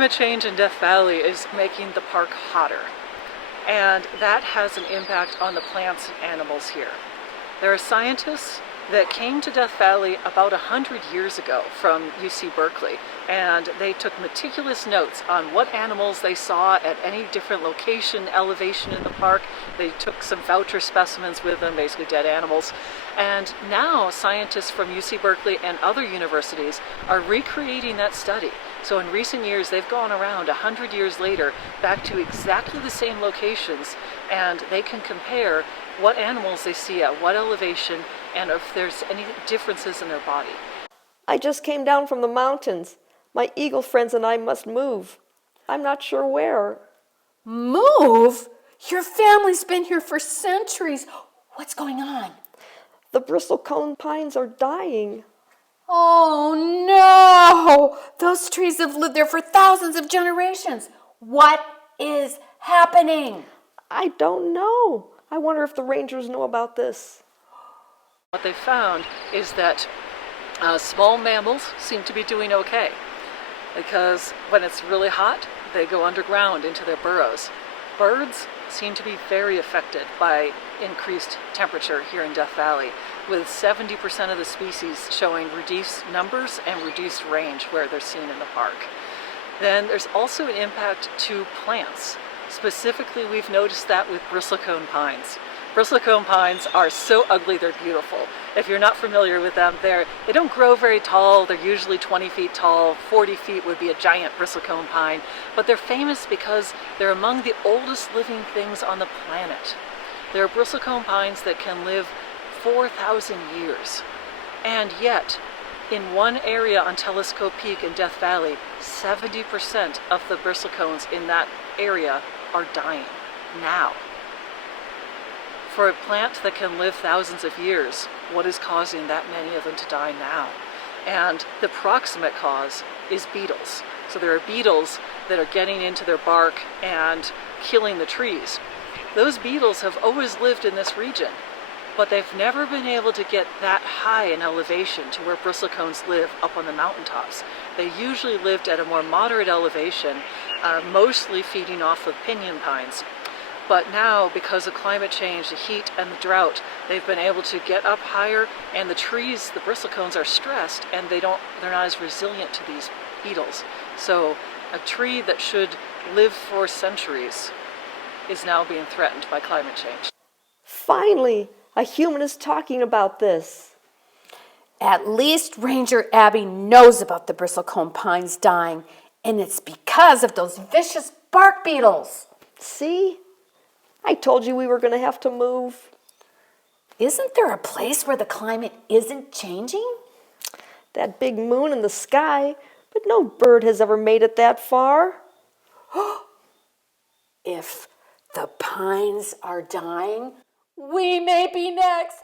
Climate change in Death Valley is making the park hotter, and that has an impact on the plants and animals here. There are scientists that came to Death Valley about 100 years ago from UC Berkeley, and they took meticulous notes on what animals they saw at any different location, elevation in the park. They took some voucher specimens with them, basically dead animals. And now scientists from UC Berkeley and other universities are recreating that study. So in recent years, they've gone around 100 years later back to exactly the same locations, and they can compare what animals they see at what elevation and if there's any differences in their body. I just came down from the mountains. My eagle friends and I must move. I'm not sure where. Move? Your family's been here for centuries. What's going on? The bristlecone pines are dying. Oh no! Those trees have lived there for thousands of generations. What is happening? I don't know. I wonder if the rangers know about this. What they found is that small mammals seem to be doing okay, because when it's really hot, they go underground into their burrows. Birds seem to be very affected by increased temperature here in Death Valley, with 70% of the species showing reduced numbers and reduced range where they're seen in the park. Then there's also an impact to plants. Specifically, we've noticed that with bristlecone pines. Bristlecone pines are so ugly, they're beautiful. If you're not familiar with them, they don't grow very tall. They're usually 20 feet tall. 40 feet would be a giant bristlecone pine. But they're famous because they're among the oldest living things on the planet. There are bristlecone pines that can live 4,000 years. And yet, in one area on Telescope Peak in Death Valley, 70% of the bristlecones in that area are dying now. For a plant that can live thousands of years, what is causing that many of them to die now? And the proximate cause is beetles. So there are beetles that are getting into their bark and killing the trees. Those beetles have always lived in this region, but they've never been able to get that high in elevation to where bristlecones live up on the mountaintops. They usually lived at a more moderate elevation, mostly feeding off of pinyon pines. But now, because of climate change, the heat and the drought, they've been able to get up higher, and the trees, the bristlecones, are stressed, and they're not as resilient to these beetles. So a tree that should live for centuries is now being threatened by climate change. Finally, a human is talking about this. At least Ranger Abby knows about the bristlecone pines dying, and it's because of those vicious bark beetles. See? I told you we were going to have to move. Isn't there a place where the climate isn't changing? That big moon in the sky, but no bird has ever made it that far. If the pines are dying, we may be next.